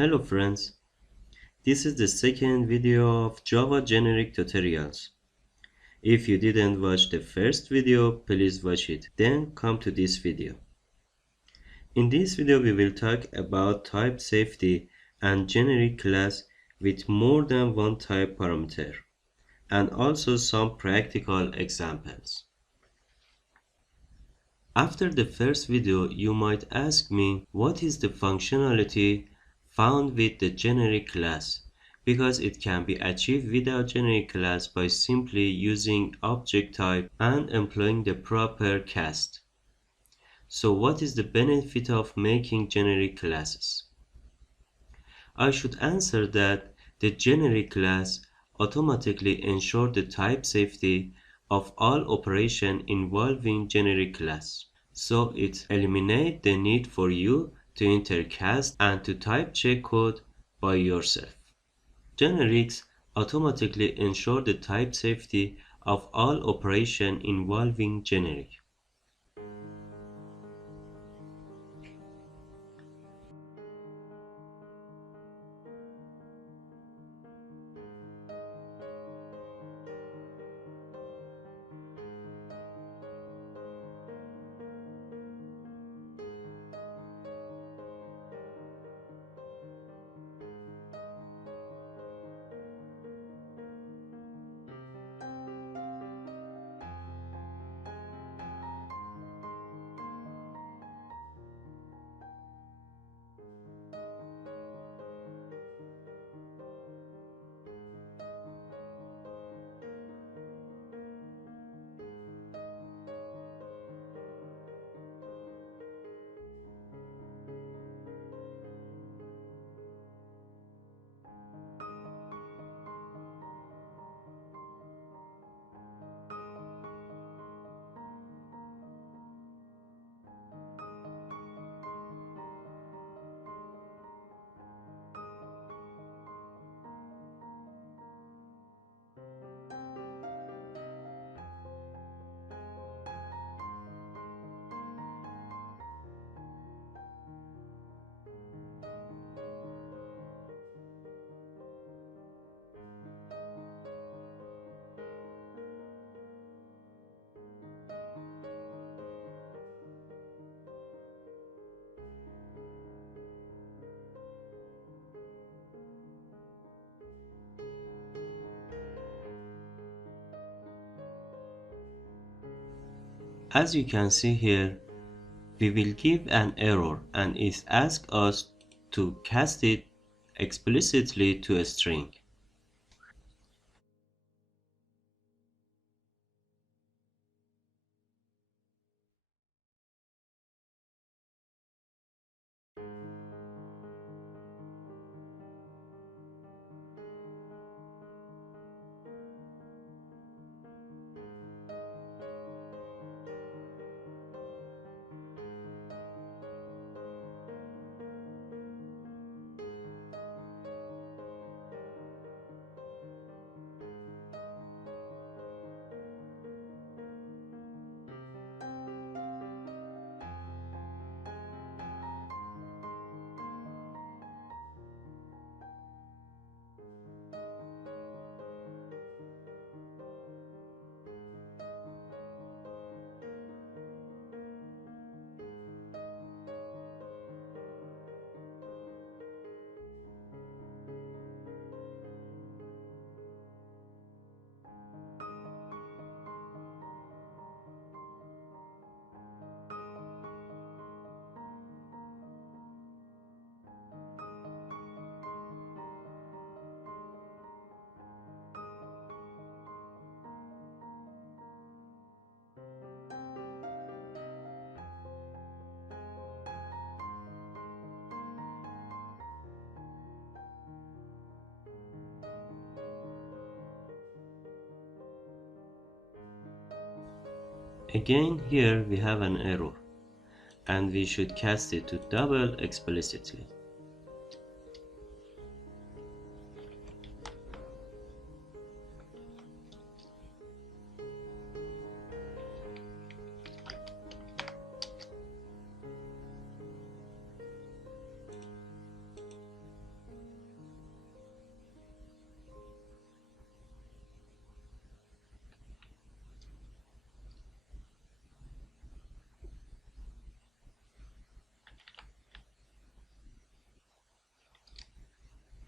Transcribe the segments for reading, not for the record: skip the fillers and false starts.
Hello friends, this is the second video of Java generic tutorials. If you didn't watch the first video, please watch it, then come to this video. In this video we will talk about type safety and generic class with more than one type parameter, and also some practical examples. After the first video, you might ask me what is the functionality found with the generic class, because it can be achieved without generic class by simply using object type and employing the proper cast. So what is the benefit of making generic classes? I should answer that the generic class automatically ensures the type safety of all operations involving generic class. So it eliminates the need for you to enter cast and to type check code by yourself. Generics automatically ensure the type safety of all operations involving generic. As you can see here, we will give an error and it asks us to cast it explicitly to a string. Again, here we have an error, and we should cast it to double explicitly.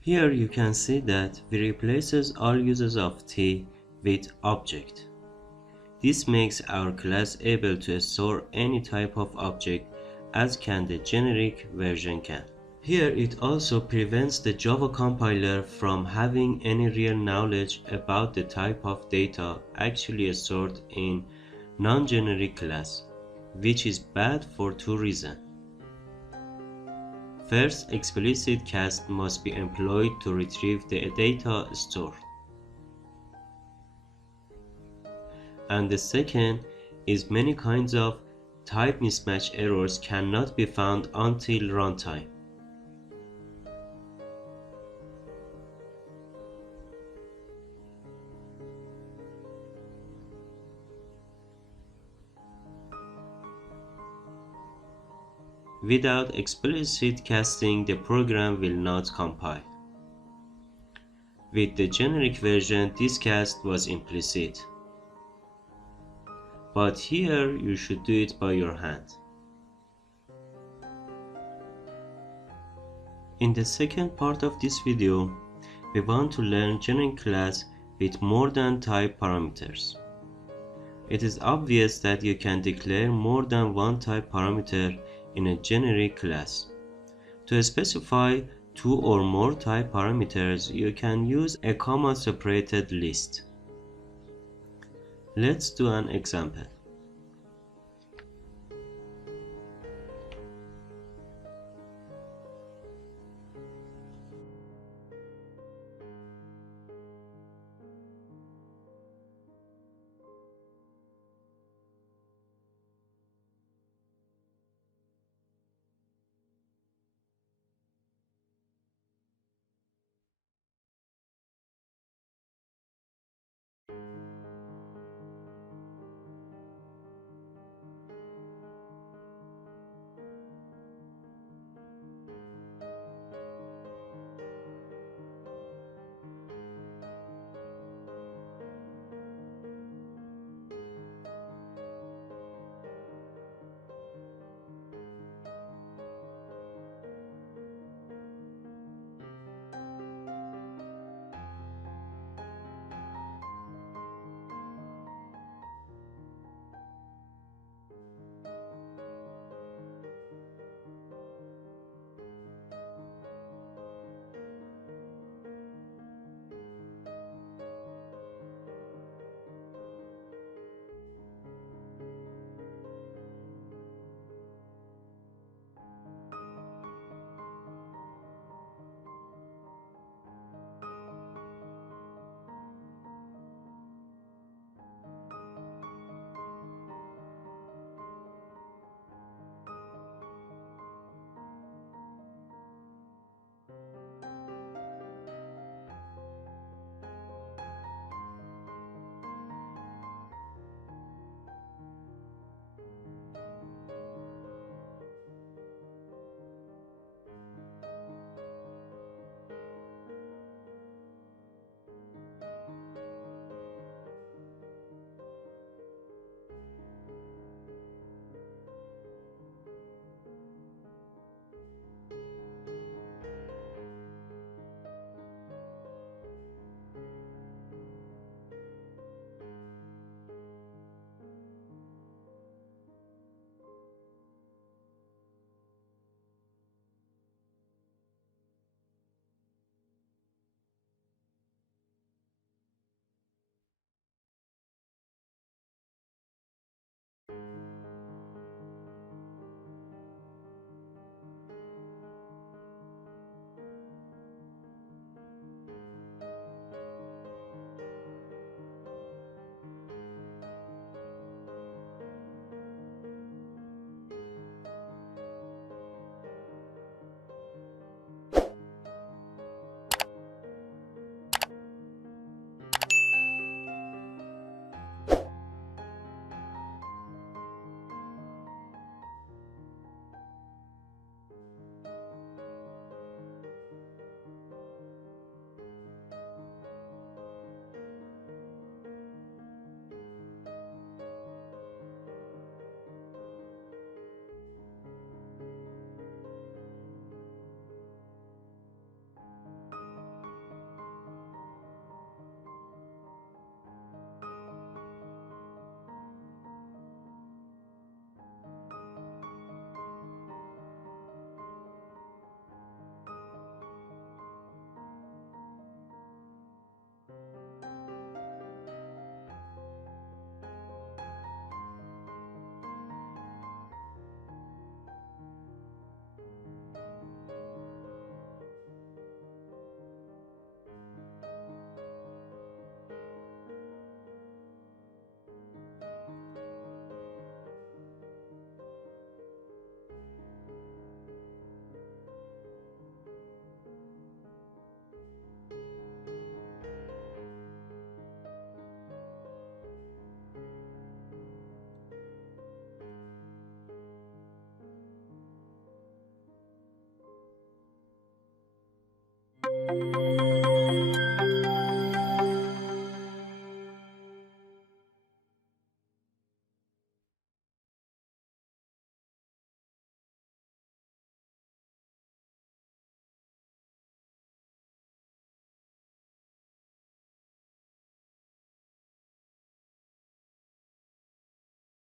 Here you can see that we replaces all uses of T with object. This makes our class able to store any type of object as can the generic version can. Here it also prevents the Java compiler from having any real knowledge about the type of data actually stored in non-generic class, which is bad for two reasons. First, explicit cast must be employed to retrieve the data stored. And the second is many kinds of type mismatch errors cannot be found until runtime. Without explicit casting, the program will not compile. With the generic version, this cast was implicit. But here you should do it by your hand. In the second part of this video, we want to learn generic class with more than type parameters. It is obvious that you can declare more than one type parameter in a generic class. To specify two or more type parameters, you can use a comma-separated list. Let's do an example.